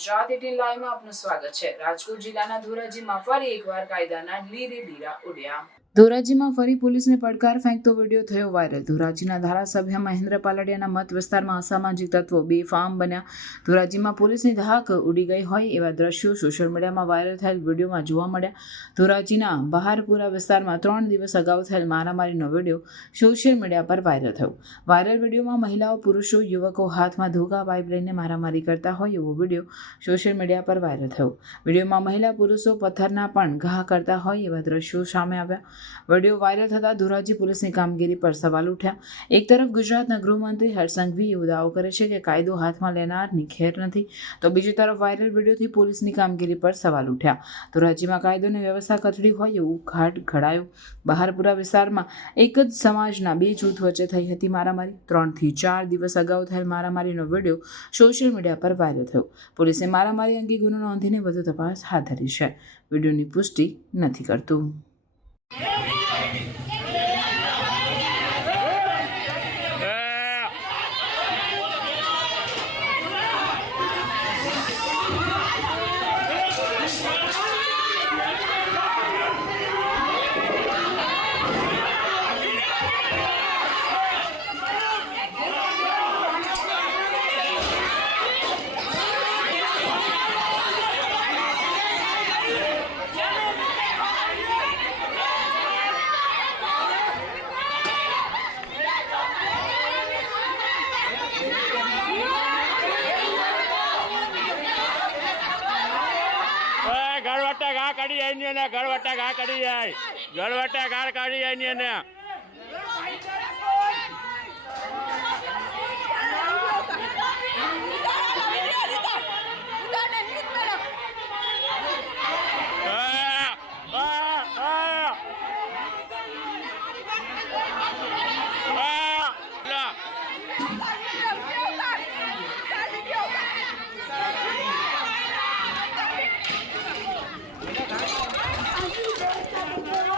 Gujarat eighteen લાઈવમાં આપનું સ્વાગત છે. રાજકોટ જિલ્લાના ધોરાજીમાં ફરી એકવાર કાયદાના લીરે લીરા ઉડ્યા. ધોરાજીમાં ફરી પોલીસને પડકાર ફેંકતો વીડિયો થયો વાયરલ. ધોરાજીના ધારાસભ્ય મહેન્દ્ર પાલડિયાના મત વિસ્તારમાં અસામાજિક તત્વો બેફામ બન્યા. ધોરાજીમાં પોલીસની ધાક ઉડી ગઈ હોય એવા દ્રશ્યો સોશિયલ મીડિયામાં વાયરલ થયેલ વિડીયોમાં જોવા મળ્યા. ધોરાજીના બહારપુરા વિસ્તારમાં ત્રણ દિવસ અગાઉ થયેલ મારામારીનો વીડિયો સોશિયલ મીડિયા પર વાયરલ થયો. વાયરલ વિડીયોમાં મહિલાઓ, પુરુષો, યુવકો હાથમાં ધોકા, પાઇપ લઈને મારામારી કરતા હોય એવો વીડિયો સોશિયલ મીડિયા પર વાયરલ થયો. વિડીયોમાં મહિલા, પુરુષો પથ્થરના પણ ઘા કરતા હોય એવા દ્રશ્યો સામે આવ્યા. વીડિયો વાયરલ થતાં ધોરાજી પોલીસની કામગીરી પર સવાલ ઉઠ્યા. એક તરફ ગુજરાતના ગૃહમંત્રી હરસંઘવી દાવો કરે છે કે કાયદો હાથમાં લેનારની ખેર નથી, તો બીજી તરફ વાયરલ વિડીયોથી પોલીસની કામગીરી પર સવાલ ઉઠ્યા. ધોરાજીમાં કાયદોની વ્યવસ્થા કથળી હોય એવું ઘાટ ઘડાયું. બહારપુરા વિસ્તારમાં એક જ સમાજના બે જૂથ વચ્ચે થઈ હતી મારામારી. ત્રણથી ચાર દિવસ અગાઉ થયેલ મારામારીનો વીડિયો સોશિયલ મીડિયા પર વાયરલ થયો. પોલીસે મારામારી અંગે ગુનો નોંધીને વધુ તપાસ હાથ ધરી છે. વિડીયોની પુષ્ટિ નથી કરતું. Eu vi! ઘા કાઢી જાય ને ગળવટ્ટા ઘા કાઢી જાય ઘરવટા ઘા કાઢી જાય ને